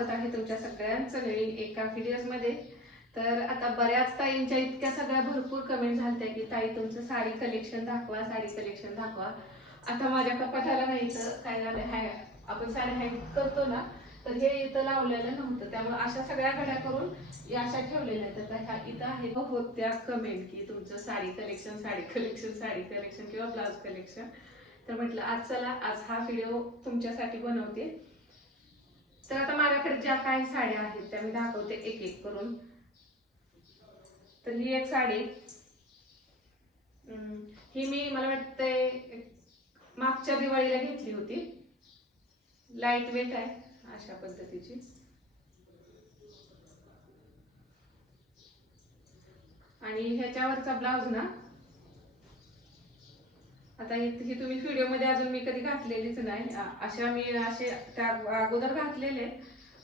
स्वागत आहे तुमच्या सगळ्यांचं नवीन एका व्हिडिओमध्ये तर आता बऱ्याच ताईंच्या इतक्या सगळ्या भरपूर कमेंट झाल्या की ताई तुमचं साडी कलेक्शन दाखवा साडी कलेक्शन दाखवा. आता माझ्या कपाटाला नाही तर काय झालं हॅग आपण साडी हँग करतो ना तर हे इथं लावलेलं नव्हतं. त्यामुळे अशा सगळ्या घड्या करून या अशा ठेवलेल्या आहेत. तर ह्या इथं आहे होत्या कमेंट की तुमचं sari collection sari collection sari collection किंवा ब्लाउज कलेक्शन तर म्हटलं आज चला आज हा व्हिडिओ तुमच्यासाठी बनवते. तर आता माझ्याकडे ज्या काही साड्या आहेत त्या मी दाखवते एक एक करून. तर ही एक साडी. ही मी मला वाटतंय मागच्या दिवाळीला घेतली होती. लाइट वेट आहे अशा पद्धतीची. आणि ह्याच्यावरचा ब्लाउज ना आता ही तुम्ही व्हिडिओमध्ये अजून मी कधी घातलेलीच नाही. अशा मी असे त्या अगोदर घातलेले.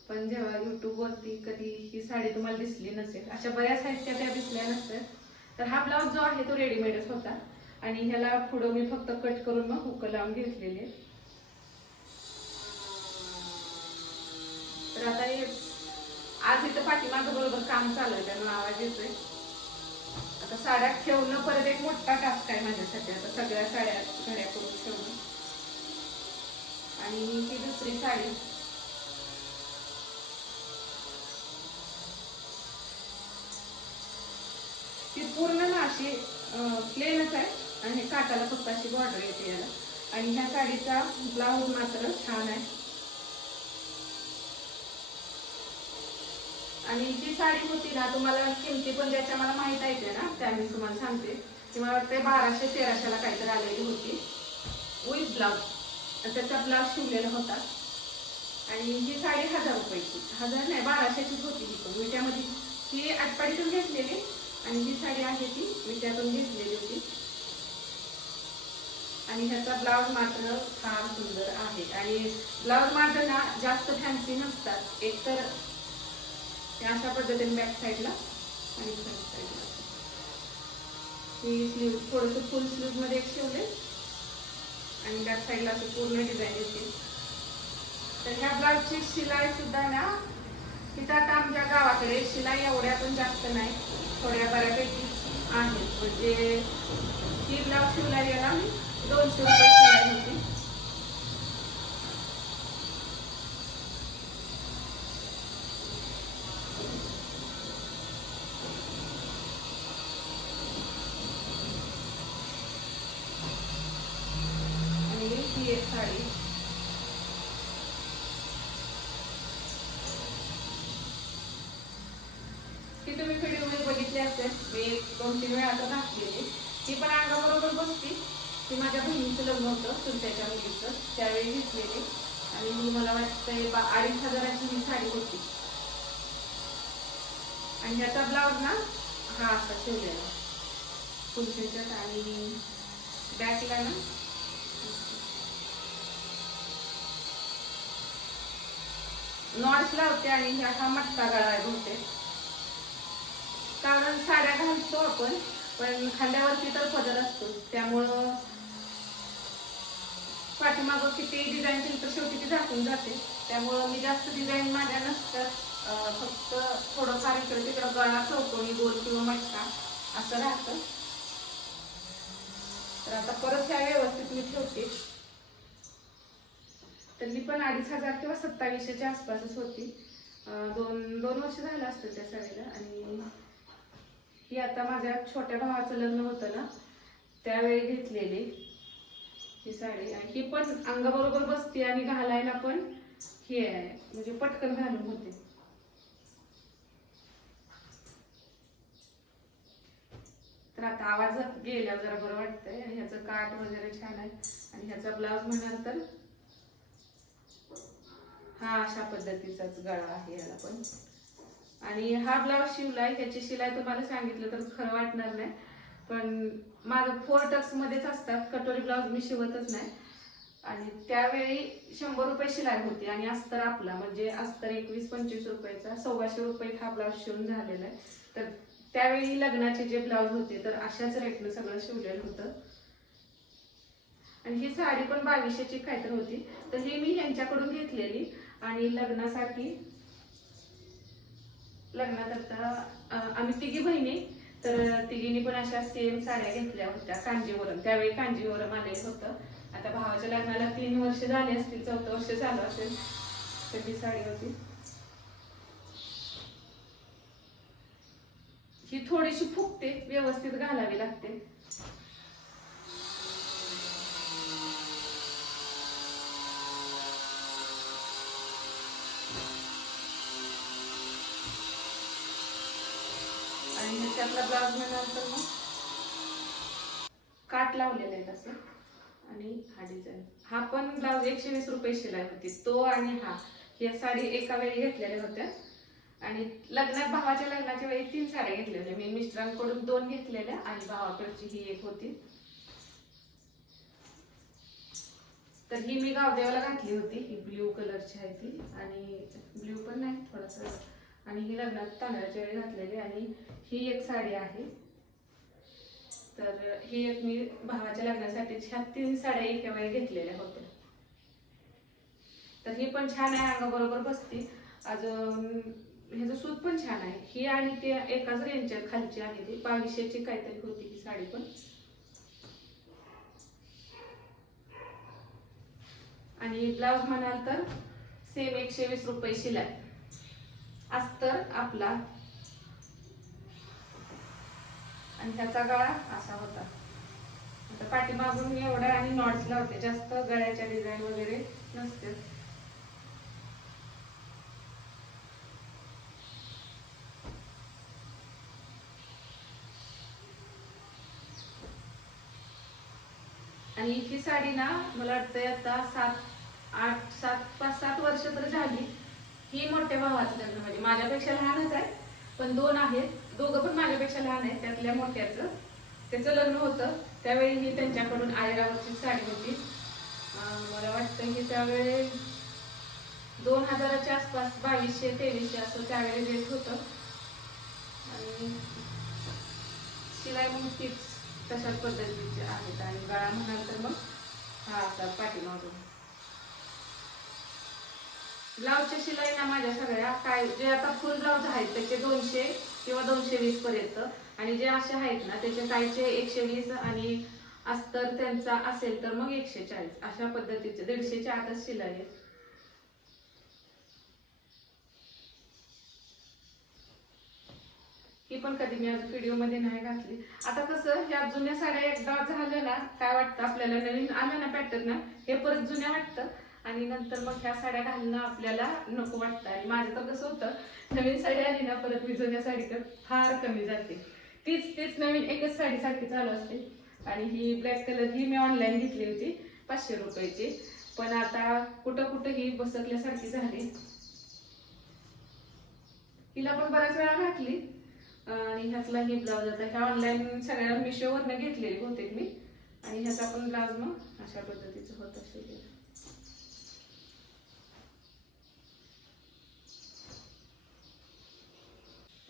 पण जेव्हा युट्यूब वरती कधी ही साडी तुम्हाला दिसली नसेल अशा बऱ्याच साईडच्या त्या दिसल्या नसतात. तर हा ब्लाउज जो आहे तो रेडीमेडच होता. आणि ह्याला पुढं मी फक्त कट करून मग हुक लावून घेतलेले. तर आता हे आज इथं पाठीमागं बरोबर काम चालू आहे त्यामुळे आवाज येतोय. आता साड्या ठेवणं परत एक मोठा टास्क आहे माझ्यासाठी. आता सगळ्या साड्या घड्या करून ठेवणं. आणि ही दुसरी साडी. ती पूर्ण ना अशी प्लेनच आहे आणि काटाला फक्त अशी बॉर्डर येते याला. आणि ह्या साडीचा ब्लाऊज मात्र छान आहे. आणि जी साडी होती ना तुम्हाला किमती पण ज्याच्या मला माहीत आहे ना त्या मी तुम्हाला सांगते. ती मला वाटते बाराशे तेराशेला काहीतरी आलेली होती. विथ ब्लाऊज त्याचा ब्लाऊज शिवलेला होता. आणि ही साडी हजार रुपयाची. हजार नाही बाराशेचीच होती ही पण. विट्यामध्ये ही आटपाडीतून घेतलेली. आणि ही साडी आहे ती विट्यातून घेतलेली होती. आणि ह्याचा ब्लाउज मात्र फार सुंदर आहे. आणि ब्लाउज मात्र ना जास्त फॅन्सी नसतात. एकतर ते अशा पद्धतीने बॅक साईडला आणि फ्रंट साईडला ही स्लीव थोडंसं फुल स्लीवमध्ये एक शिवले. आणि बॅक साईडला असं पूर्ण डिझाईन येते. तर ह्या ब्लाऊजची शिलाई सुद्धा ना तिथं आता आमच्या गावाकडे शिलाई एवढ्या पण जास्त नाही. थोड्या बऱ्यापैकी आहे. म्हणजे ही ब्लाऊज शिवला गेला दोनशे रुपये शिलाई होती आणि ही एक साडी. ती तुम्ही व्हिडिओमध्ये बघितली असेल. मी एक दोन तीन वेळा आता घातलेली ती पण अंगाबरोबर बसती. ती माझ्या बहिणीचं लग्न होतं चुलत्याच्या मुलीचं. त्यावेळी घेतलेली. आणि मी मला वाटतंय बा अडीच हजाराची ही साडी होती. आणि ह्याचा ब्लाऊज ना हा असा शिवलेला. फुल आणि बॅकला ना नॉट्स लावते आणि ह्या हा मटका गळा होते कारण साड्या घालतो आपण पण खांद्यावरती तर पदर असतो. त्यामुळं पाठीमागं किती डिझाईन केली तर शेवटी ती झाकून जाते. त्यामुळं मी जास्त डिझाईन माझ्या नसतात. फक्त थोडंफार इकडे तिकडं गळा चौकोनी गोल किंवा मटका असं राहतं. तर आता परत ह्या व्यवस्थित मी ठेवते. तर ही पण अडीच हजार किंवा सत्तावीसशेच्या आसपासच होती. दोन दोन वर्ष झालं असतं त्या साडीला आणि ही आता माझ्या छोट्या भावाचं लग्न होतं ना त्यावेळी घेतलेली ही साडी. आणि ही पण अंगाबरोबर बसते आणि घालायला पण ही आहे. म्हणजे पटकन घालून होते. तर आता आवाज गेला जरा बरं वाटतंय. ह्याचं काठ वगैरे छान आहे. आणि ह्याचा ब्लाऊज म्हणाल तर हा अशा पद्धतीचाच गळा आहे याला पण. आणि हा ब्लाऊज शिवलाय त्याची शिलाई तुम्हाला सांगितलं तर खरं वाटणार नाही. पण माझं फोर टक्स मध्येच असतात कटोरी ब्लाऊज मी शिवतच नाही. आणि त्यावेळी शंभर रुपये शिलाई होती आणि अस्तर आपला म्हणजे अस्तर एकवीस पंचवीस रुपयाचा सव्वाशे रुपये हा ब्लाऊज शिवून झालेला आहे. तर त्यावेळी लग्नाचे जे ब्लाऊज होते तर अशाच रेटनं सगळं शिवलेलं होतं. आणि ही साडी पण बावीसशेची काहीतरी होती. तर ही मी ह्यांच्याकडून घेतलेली. आणि लग्नासाठी लग्नात आता आम्ही तिघी बहिणी. तर तिघींनी पण अशा सेम साड्या घेतल्या होत्या कांजीवरम त्यावेळी कांजीवरम आलेलं होतं. आता भावाच्या लग्नाला तीन वर्ष झाले असतील चौथं वर्ष झालं असेल तर ती साडी होती. ही थोडीशी फुगते व्यवस्थित घालावी लागते. त्यातला ब्लाउज मिळणार तर मग काट लावलेला आहे तसं. आणि हा डिझाईन हा पण ब्लाउज एकशे वीस रुपये शिलाई होती. तो आणि हा. या साडी एका वेळी घेतलेल्या होत्या. आणि लग्नात भावाच्या लग्नाच्या वेळी तीन साड्या घेतल्या होत्या. मी मिस्टरांकडून दोन घेतलेल्या आणि भावाकडची ही एक होती. तर ही मी गावदेवाला घातली होती. ही ब्ल्यू कलरची आहे ती. आणि ब्ल्यू पण नाही थोडासा आणि ही लग्नात तांदळाच्या वेळी घातलेली आणि ही एक साडी आहे. तर ही एक मी भावाच्या लग्नासाठी ह्या तीन साड्या एका वेळी घेतलेल्या होत्या. तर ही पण छान आहे अंगाबरोबर बसती. अजून ह्याचं सूत पण छान आहे. ही आणि ते एकाच रेंजच्या खालची आहे ती. बावीसशेची काहीतरी होती ही साडी पण. आणि ब्लाउज म्हणाल तर सेम एकशे वीस रुपये शिलाई. अस्तर आपला आणि त्याचा गळा असा होता. आता पाठीमागून एवढा आणि नॉट्स लावते जास्त गळ्याच्या डिझाईन वगैरे नसते. आणि ही साडी ना मला वाटतंय आता सात आठ सात पाच सात वर्ष तर झाली. ही मोठ्या भावाचं लग्न म्हणजे माझ्यापेक्षा लहानच आहे पण दोन आहेत. दोघं पण माझ्यापेक्षा लहान आहेत त्यातल्या मोठ्याचं. त्याचं लग्न होतं. त्यावेळी मी त्यांच्याकडून आयरावरची साडी होती. मला वाटतं की त्यावेळी दोन हजाराच्या आसपास बावीसशे तेवीसशे असं त्यावेळी रेट होतं. आणि शिलाई मग तीच तशाच पद्धतीचे आहेत आणि गळा म्हणाल तर मग हा असा पाठीमागून ब्लाऊजच्या शिलाई ना माझ्या सगळ्या. काय जे आता फुल ब्लाऊज आहेत त्याचे दोनशे किंवा दोनशे वीस पर्यंत. आणि जे असे आहेत ना त्याचे कायचे एकशे वीस आणि अस्तर त्यांचा असेल तर मग एकशे चाळीस. अशा पद्धतीचे दीडशेच्या आतच शिलाई आहे ही पण कधी मी आज व्हिडिओमध्ये नाही घातली. आता कसं ह्या जुन्या साड्या एकदा झाल्या ना काय वाटतं आपल्याला? नवीन आलं ना पॅटर्न हे परत जुन्या वाटतं. आणि नंतर मग ह्या साड्या घालणं आपल्याला नको वाटतं. आणि माझं तर कसं होतं नवीन साडी आली ना परत मी जुन्या साडीकडे फार कमी जाते. तीच तीच नवीन एकच साडी सारखी चालू असते. आणि ही ब्लॅक कलर ही मी ऑनलाईन घेतली होती पाचशे रुपयाची. पण आता कुठं कुठं ही बसकल्यासारखी झाली. हिला पण बऱ्याच वेळा घातली. आणि ह्यातला ही ब्लाऊज आता ह्या ऑनलाईन सगळ्या मिशोवरनं घेतलेली बहुतेक मी. आणि ह्याचा पण ब्लाऊज मग अशा पद्धतीचं होत असेल.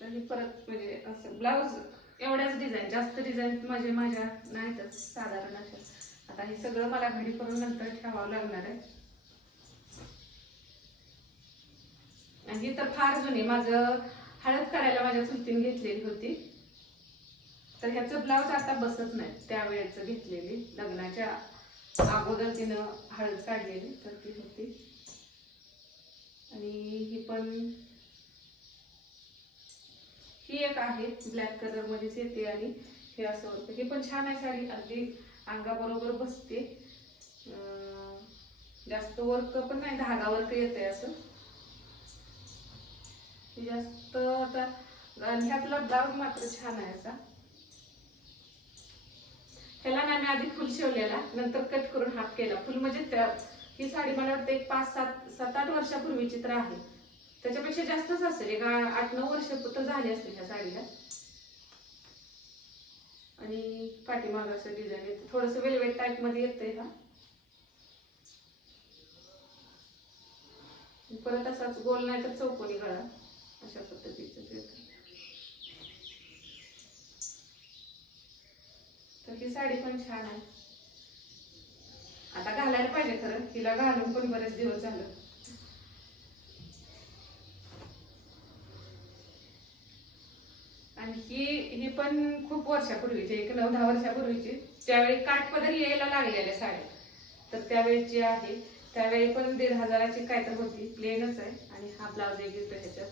आणि परत म्हणजे असं ब्लाऊज एवढ्याच डिझाईन जास्त डिझाईन म्हणजे माझ्या नाहीतच साधारण अशा. आता हे सगळं मला घरी करून नंतर ठेवावं लागणार आहे. आणि ही तर फार जुनी माझं हळद काढायला माझ्या चुलतीने घेतलेली होती. तर ह्याचं ब्लाऊज आता बसत नाही त्यावेळेचं घेतलेली. लग्नाच्या अगोदर तिनं हळद काढलेली तर ती होती. आणि ही पण ही एक आहे ब्लॅक कलर मध्येच येते आणि हे असं होतं. हे पण छान आहे साडी. अगदी अंगाबरोबर बसते. जास्त वर्क पण नाही धागा वर्क येते असं. जास्त आता आणि ह्यातला ब्लाउज मात्र छान आहे असा. ह्याला ना मी आधी फुल शिवलेला. नंतर कट करून हाफ केला. फुल म्हणजे त्या- ही साडी मला वाटतं एक पाच सात सात आठ वर्षापूर्वीची तर आहे. त्याच्यापेक्षा जास्तच असेल. एक आठ नऊ वर्ष तर झाली असतील त्या साडीला. आणि पाठीमाग असं डिझाईन येतं. थोडस वेलवेट टाईपमध्ये येतंय हा. परत असाच गोल नाही तर चौकोनी गळा. अशा पद्धतीचं येतं. तर ही साडी पण छान आहे. आता घालायला पाहिजे खरं. तिला घालून पण बरेच दिवस झालं. आणि ही ही पण खूप वर्षापूर्वीची एक नऊ दहा वर्षापूर्वीची. त्यावेळी काठपदर यायला लागलेल्या साड्या. तर त्यावेळेची आहे त्यावेळी पण दीड हजाराची काय तर होती. प्लेनच आहे. आणि हा ब्लाउज एक येतो ह्याच्यात.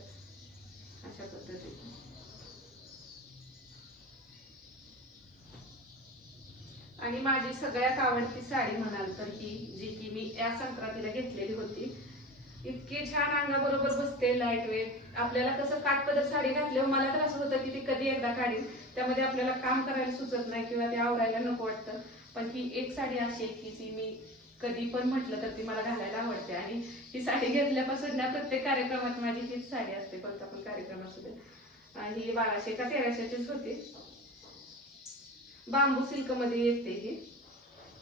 अशा पद्धतीने. आणि माझी सगळ्यात आवडती साडी म्हणाल तर ही जी की मी या संक्रांतीला घेतलेली होती इतकी छान अंगाबरोबर बसते लाइट वेट आपल्याला कसं काठपदर साडी घातल्यावर मला तर असं होतं की ती कधी एकदा काढीन. त्यामध्ये आपल्याला काम करायला सुचत नाही किंवा ते आवरायला नको वाटतं. पण ही एक साडी अशी आहे की ती मी कधी पण म्हटलं तर ती मला घालायला आवडते. आणि ही साडी घेतल्यापासून ना प्रत्येक कार्यक्रमात माझी हीच साडी असते. कोणता पण कार्यक्रम असू दे. आणि ही बाराशे का तेराशेचीच होती. बांबू सिल्कमध्ये येते ही.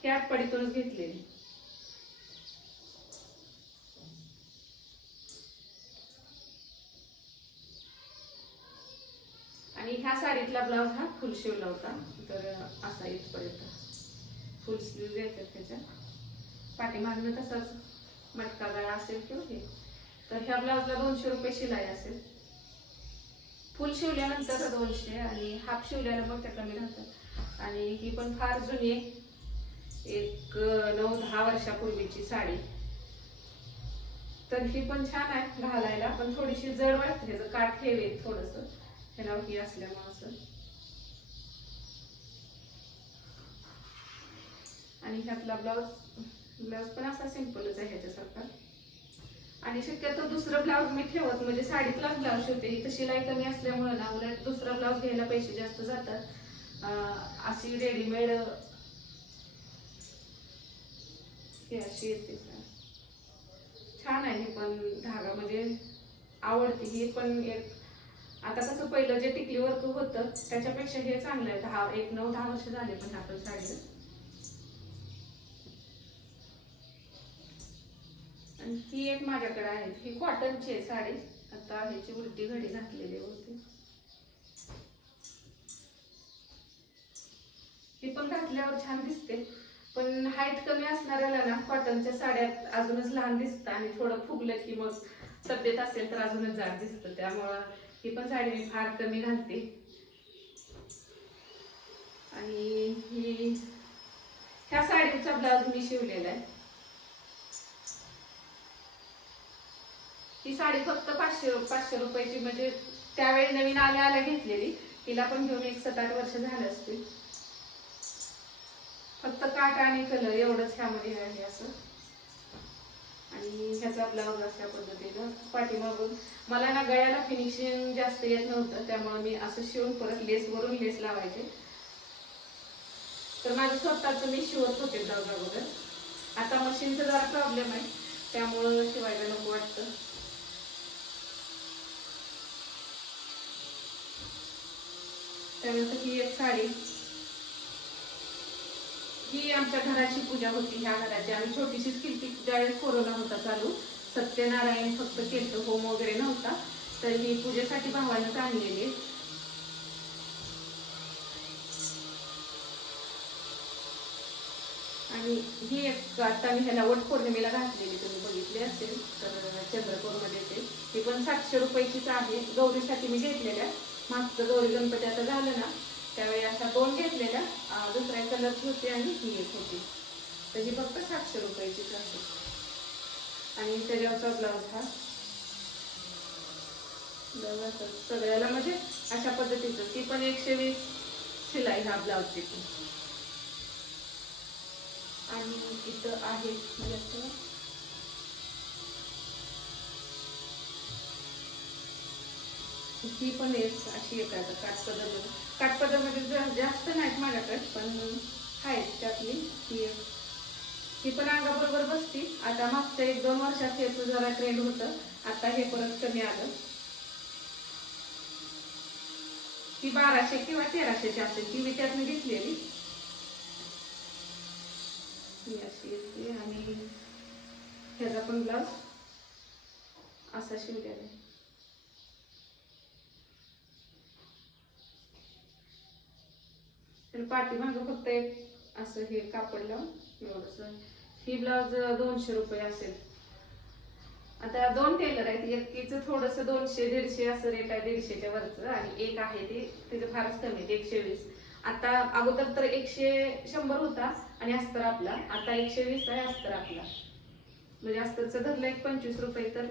ही आटपाडीतूनच घेतलेली. हा साडीतला ब्लाउज हा फुल शिवला होता. तर असा इथपर्यंत फुल स्लीव येतात त्याच्या पाठीमागनं तसाच मटका गळा असेल किंवा हे. तर ह्या ब्लाउजला दोनशे रुपये शिलाई असेल. फुल शिवल्यानंतर दोनशे आणि हाफ शिवल्याला मग त्या कमी राहतात आणि ही पण फार जुनी आहे. एक नऊ दहा वर्षापूर्वीची साडी. तर ही पण छान आहे घालायला. पण थोडीशी जड वाटते. काठ हेवे थोडस. ह्याला ही असल्यामुळं असं आणि ह्यातला ब्लाउज ब्लाउज पण असा सिम्पलच आहे ह्याच्यासारखा आणि शक्यतो दुसरं ब्लाउज मी ठेवत म्हणजे साडीतलाच ब्लाउज शिवते. इथं शिलाई कमी असल्यामुळे ना उलट दुसरा ब्लाउज घ्यायला पैसे जास्त जातात. अशी रेडीमेड ही अशी येते. छान आहे पण धागा म्हणजे आवडते. ही पण एक आता कसं पहिलं जे टिकली वर्क होतं त्याच्यापेक्षा हे चांगलं आहे. दहा एक नऊ दहा वर्ष झाले पण आपण साडी आणि ही एक माझ्याकडे आहे. ही कॉटनची आहे साडी. आता ह्याची उलटी घडी घातलेली होती. ही पण घातल्यावर छान दिसते. पण हाईट कमी असणाऱ्याला ना कॉटनच्या साड्यात अजूनच लहान दिसतं आणि थोडं फुगलं की मग तब्येत असेल तर अजूनच जाड दिसतं. त्यामुळं ही पण साडी मी फार कमी घालते. आणि ही ह्या साडीचा ब्लाउज मी शिवलेला आहे. ही साडी फक्त पाचशे पाचशे रुपयाची म्हणजे त्यावेळी नवीन आल्या आल्या घेतलेली. तिला पण घेऊन एक सात आठ वर्ष झालं असतील. फक्त काटा आणि कलर एवढंच ह्यामध्ये आहे असं. आणि ह्याचा ब्लाउज अशा पद्धतीनं पाठीमागून. मला ना गळ्याला फिनिशिंग जास्त येत नव्हतं त्यामुळे मी असं शिवून परत लेस वरून लेस लावायचे. तर माझं स्वतःच मी शिवत होते ब्लाउज अगोदर. आता मशीनचा जरा प्रॉब्लेम आहे त्यामुळं शिवायला नको वाटतं. त्यानंतर ही एक साडी. ही आमच्या घराची पूजा होती ह्या घराची. आम्ही छोटीशीच केली ज्यावेळेस कोरोना होता चालू सत्यनारायण फक्त केलं होम वगैरे नव्हता. तर ही पूजेसाठी भावानं आणलेली आणि ही एक आता मी ह्याला वट पौर्णिमेला घातलेली तुम्ही बघितली असेल तर चंद्रपूरमध्ये ते. ही पण सातशे रुपयाचीच आहे. गौरीसाठी मी घेतलेल्या. मागचं गौरी गणपती आता झालं ना त्यावेळी अशा दोन घेतलेल्या दुसऱ्या कलरची होती आणि ही एक होती. त्याची फक्त सातशे रुपयाचीच आहे. आणि त्याच्यावरचा ब्लाऊज हा. सगळ्याला म्हणजे अशा पद्धतीचं. ती पण एकशे वीस शिलाई हा ब्लाऊजची आणि इथं आहे ही पण एक अशी एक आहे काठपदर काठपदरमध्ये जास्त नाहीत माझ्याकडे पण आहेत त्यातली. ही एक. ही पण अंगाबरोबर बसती. आता मागच्या एक दोन वर्षात याचं जरा ट्रेंड होतं. आता हे परत कमी आलं. ती बाराशे किंवा तेराशेची असेल. ती मी त्यातनं घेतलेली. ही अशी येते आणि ह्याचा पण ब्लाउज असा शिवलेला आहे. तर पाठीमागं फक्त एक असं हे कापड लावून एवढंच ही ब्लाउज दोनशे रुपये असेल. आता दोन टेलर आहेत एकीचं थोडस दोनशे दीडशे असं रेट आहे दीडशेच्या वरचं. आणि एक आहे ते तिचं फारच कमी आहे एकशे वीस. आता अगोदर तर एकशे शंभर होता आणि अस्तर आपला. आता एकशे वीस आहे अस्तर आपला. म्हणजे अस्तरचं धरलं एक पंचवीस रुपये तर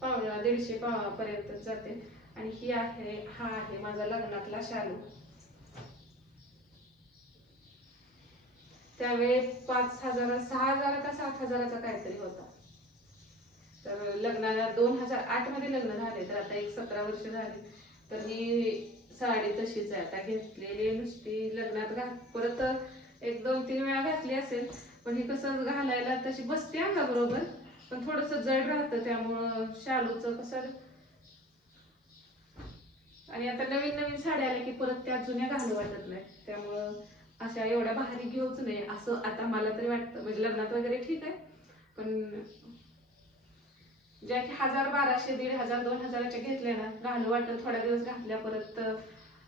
पाव दीडशे पाव पर्यंत जाते. आणि ही आहे हा आहे माझा लग्नातला शालू. त्यावेळेस पाच हजार सहा हजार का सात हजाराचा काहीतरी होता. तर लग्नाला दोन हजार आठमध्ये लग्न झाले तर आता एक सतरा वर्ष झाली. तर ही साडी तशीच आहे. आता घेतलेली नुसती लग्नात घात परत एक दोन तीन वेळा घातली असेल पण ही कसं घालायला तशी बसते अंगा बरोबर पण थोडस जड राहतं त्यामुळं शालूचं कसं आणि आता नवीन नवीन साड्या आल्या की परत त्या जुन्या घालू वाटत नाही. त्यामुळं अशा एवढ्या भारी घेऊच नाही असं आता मला तरी वाटतं. म्हणजे लग्नात वगैरे ठीक आहे पण ज्या की हजार बाराशे दीड हजार दोन हजाराच्या घेतल्या ना घालू वाटत थोड्या दिवस घातल्या परत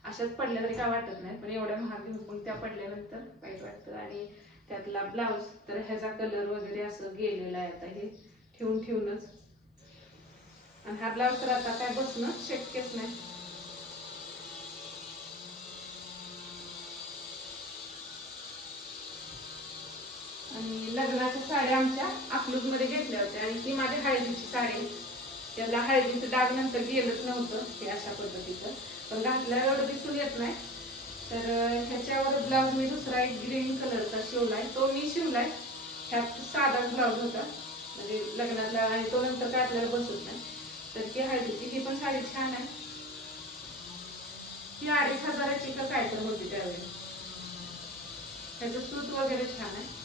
अशाच पडल्या तरी काय वाटत नाही. पण एवढ्या महाग घेऊन मग त्या पडल्यानंतर वाईट वाटतं. आणि त्यातला ब्लाऊज तर ह्याचा कलर वगैरे असं गेलेला आहे आता हे ठेवून ठेवूनच. आणि हा ब्लाऊज तर आता काय बसणं शक्यच नाही. आणि लग्नाच्या साड्या आमच्या अकलूजमध्ये घेतल्या होत्या. आणि ती माझ्या हळदीची साडी. त्याला हळदीचं डाग नंतर गेलंच नव्हतं ते अशा पद्धतीचं. पण घातल्यावर एवढं दिसून येत नाही. तर ह्याच्यावर ब्लाऊज मी दुसरा एक ग्रीन कलरचा शिवलाय. तो मी शिवलाय. ह्यात साधा ब्लाऊज होता. म्हणजे लग्नातला आणि तो नंतर काय आपल्याला बसत नाही. तर ती हळदीची ही पण साडी छान आहे. ती अडीच हजाराची का काय तर होती त्यावेळी. त्याचं सूत वगैरे छान आहे.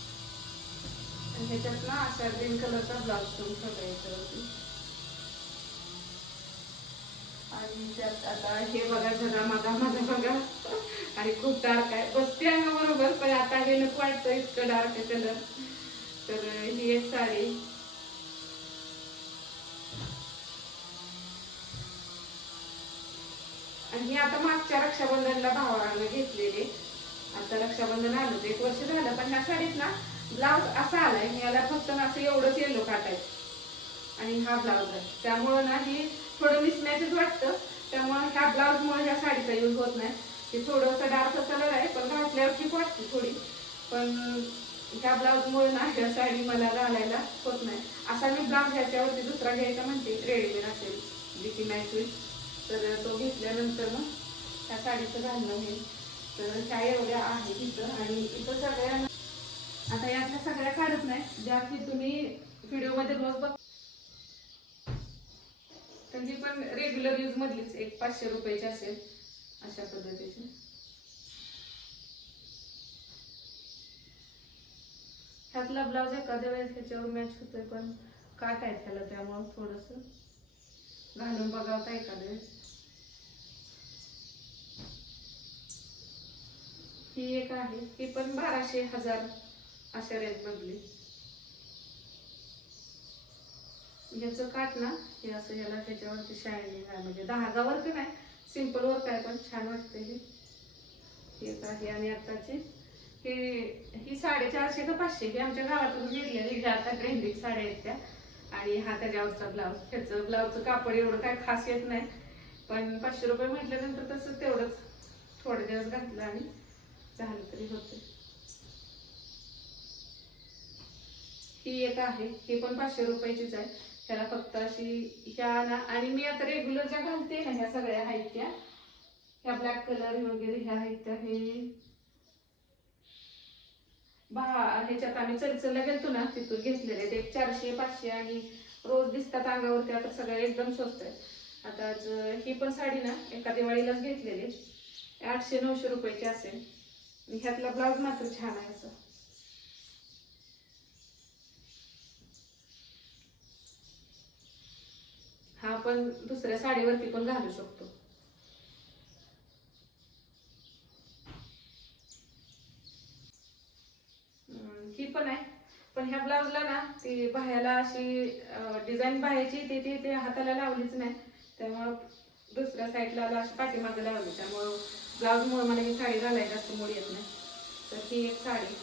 ह्याच्यात ना अशा ग्रीन कलरचा ब्लाउज शिवून करायचा होती आणि त्यात आता हे बघा जरा मागा माझा बघा. आणि खूप डार्क आहे. बसते ना बरोबर पण आता हे नको वाटतं इतकं डार्क आहे कलर तर ही एक साडी. आणि ही आता मागच्या रक्षाबंधनला भावानं घेतलेली. आता रक्षाबंधन आलं एक वर्ष झालं पण ह्या साडीत ना ब्लाऊज असा आलाय याला फक्त ना असं एवढंच येलो काटायचं आणि हा ब्लाऊज आहे. त्यामुळं ना ही थोडं मिसमॅचच वाटतं. त्यामुळं ह्या ब्लाऊजमुळे ह्या साडीचा यूज होत नाही. ती थोडंसं डार्क कलर आहे पण घातल्यावर ठीक वाटते थोडी. पण ह्या ब्लाऊजमुळे ना ह्या साडी मला घालायला होत नाही. असा मी ब्लाऊज ह्याच्यावरती दुसरा घ्यायचा म्हणते. रेडीमेड असेल. जी की मॅच होईल तर तो घेतल्यानंतर मग त्या साडीचं घालणं होईल. तर ह्या एवढ्या आहे इथं. आणि इथं सगळ्यांना आता यातल्या सगळ्या काढत नाही. ज्या की तुम्ही व्हिडिओमध्ये रोज बघ तर ही पण रेग्युलर यूज मधलीच एक पाचशे रुपयाची असेल अशा पद्धतीची. ह्यातला ब्लाऊज एखाद्या वेळेस ह्याच्यावर मॅच होतोय पण काट आहे त्याला त्यामुळं थोडस घालून बघावता एखाद्या वेळेस. ही एक आहे. ही पण बाराशे हजार अशा रेंज मधली याचं काट ना हे असं याला त्याच्यावरती शायनिंग आहे म्हणजे धागा वर्क नाही सिंपल वर्क आहे पण छान वाटते हे. हे एक आहे आणि आत्ताची. हे ही साडेचारशे का पाचशे हे आमच्या गावातून घेतलेली ज्या आता ट्रेंडिंग साड्या आहेत त्या. आणि हा त्याच्यावरचा ब्लाऊज त्याचं ब्लाऊजचं कापड एवढं काय खास येत नाही. पण पाचशे रुपये म्हटल्यानंतर तसं तेवढंच थोडे दिवस घातलं आणि झालं तरी होतं ही एक आहे. ही पण पाचशे रुपयाचीच आहे. त्याला फक्त अशी ह्या ना आणि मी आता रेग्युलर ज्या घालते ना ह्या सगळ्या आहेत त्या ह्या ब्लॅक कलर वगैरे ह्या आहेत त्या हे बा ह्याच्यात आम्ही चलचलला गेलतो ना तिथून घेतलेले ते चारशे पाचशे आणि रोज दिसतात अंगावरती आता सगळ्या एकदम स्वस्त आहेत आता ही पण साडी ना एका दिवाळीलाच घेतलेली. आठशे नऊशे रुपयाची असेल. ह्यातला ब्लाऊज मात्र छान आहे असं. हा पण दुसऱ्या साडीवरती पण घालू शकतो. ही पण आहे. पण ह्या ब्लाऊजला ना ती बाह्याला अशी डिझाईन बाह्याची ती ती ते हाताला लावलीच नाही. त्यामुळं दुसऱ्या साईडला अशी पाठीमागे लावली. त्यामुळं ब्लाऊजमुळे मला ही साडी घालायला जास्त मोड येत नाही. तर ही एक साडी.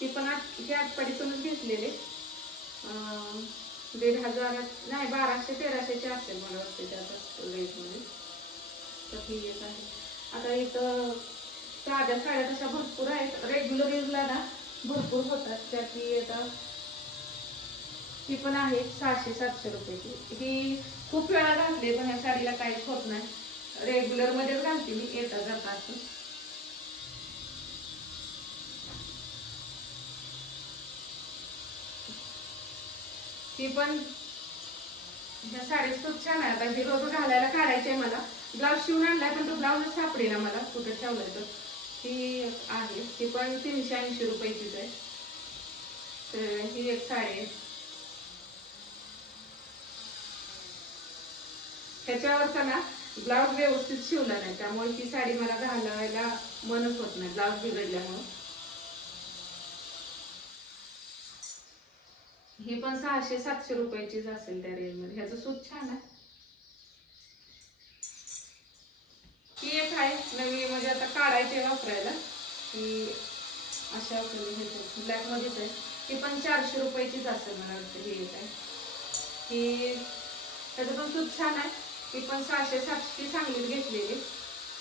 ती पण आठ ही आठपाडीतूनच घेतलेली. दीड हजार नाही बाराशे तेराशेचे असेल मला वाटते त्यात रेटमध्ये तर ही एक आहे आता इथं साध्या साड्या तशा भरपूर आहेत. रेग्युलर यूजला ना भरपूर होतात. त्याची आता ही पण आहे सहाशे सातशे रुपयाची. ही खूप वेळा घातली पण ह्या साडीला काहीच होत नाही. रेग्युलरमध्येच घालते मी येता जाता असं. ती पण ह्या खूप छान आहे. आता ही रोज घालायला काढायची आहे मला. ब्लाऊज शिवून आणलाय पण तो ब्लाऊज सापडेना मला. कुठं ठेवलाय तर ती आहे. ती पण तीनशे ऐंशी रुपयाचीच आहे. तर ही एक साडी आहे. ह्याच्यावरचा ना ब्लाऊज व्यवस्थित शिवला नाही. त्यामुळे ती साडी मला घालायला मनच होत नाही. ब्लाऊज बिघडल्यामुळे. ही पण सहाशे सातशे रुपयाचीच असेल त्या रेंजमध्ये. ह्याचं सूट छान आहे. ही एक आहे नवी म्हणजे आता काढायचे वापरायला. ही अशा ब्लॅक मध्येच आहे. ही पण चारशे रुपयाचीच असेल मला वाटतं. ही एक आहे. ही त्याचं पण सूट छान आहे. ही पण सहाशे सातशे सांगलीत घेतलेली.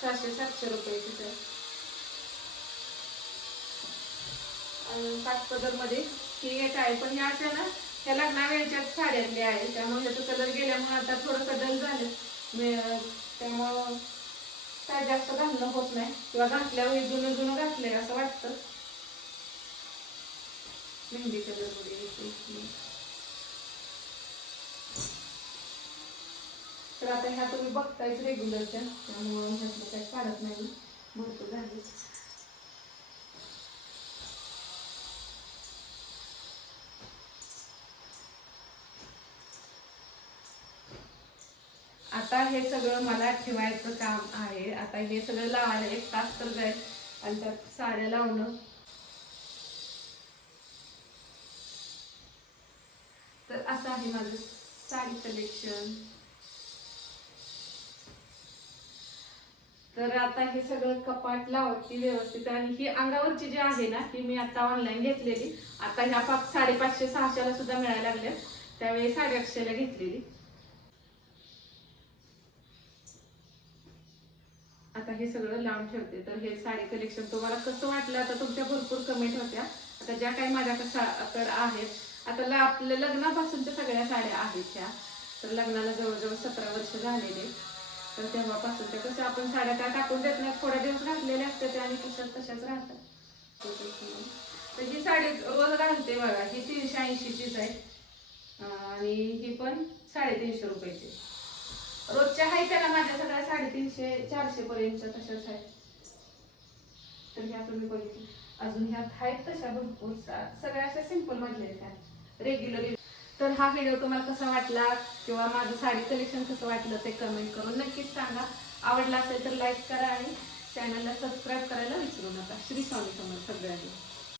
सहाशे सातशे रुपयाचीच आहे. आणि काठपदरमध्ये ही एक आहे. पण या अशा ना ह्या लग्ना वेळच्याच साड्यातल्या आहे त्यामुळे ह्याचं कलर गेल्यामुळे आता थोडं डल झालं. त्यामुळं काय जास्त घालणं होत नाही. किंवा घातल्यावर जुनं जुनं घातलंय असं वाटतं. मेहंदी कलरमध्ये तर आता ह्या तुम्ही बघतायच रेग्युलरच्या त्यामुळं ह्यातलं काही काढत नाही. भरपूर झाली. आता हे सगळं मला ठेवायचं काम आहे. आता हे सगळं लावायला एक तास तर जाईल. आणि त्यात साड्या लावणं. तर असं आहे माझं साडी कलेक्शन तर आता हे सगळं कपाट लावायची व्यवस्थित. आणि ही अंगावरची जी आहे ना ती मी आता ऑनलाईन घेतलेली. आता ह्या साडेपाचशे सहाशेला सुद्धा मिळायला लागल्या त्यावेळी साडेआठशेला घेतलेली. आता हे सगळं लावून ठेवते. तर हे साडी कलेक्शन तुम्हाला कसं वाटलं? आता तुमच्या भरपूर कमेंट होत्या. आता ज्या काही माझ्याकडे आहेत. आता ल- आपल्या लग्नापासूनच्या सगळ्या साड्या आहेत ह्या. तर लग्नाला जवळजवळ सतरा वर्ष झालेले. तर तेव्हापासून त्या कसं आपण साड्या त्या टाकून देत नाही थोड्या दिवस घातलेल्या असतात त्या आणि तशाच तशाच राहतात. तर ही साडी रोज घालते बघा. ही तीनशे ऐंशीचीच आहे. आणि ही पण साडेतीनशे रुपयाची रोजच्या आहेत त्याला माझ्या सगळ्या साडेतीनशे चारशे पर्यंत तशाच आहेत. तर ह्या तुम्ही बघितली. अजून ह्या आहेत तशा भरपूर सगळ्या अशा सिंपल मधल्या आहेत रेग्युलर तर हा व्हिडिओ तुम्हाला कसा वाटला किंवा माझं साडी कलेक्शन कसं वाटलं ते कमेंट करून नक्कीच सांगा. आवडला असेल तर लाईक करा आणि चॅनलला सबस्क्राईब करायला विसरू नका. श्री स्वामी समर्थ सगळ्यांनी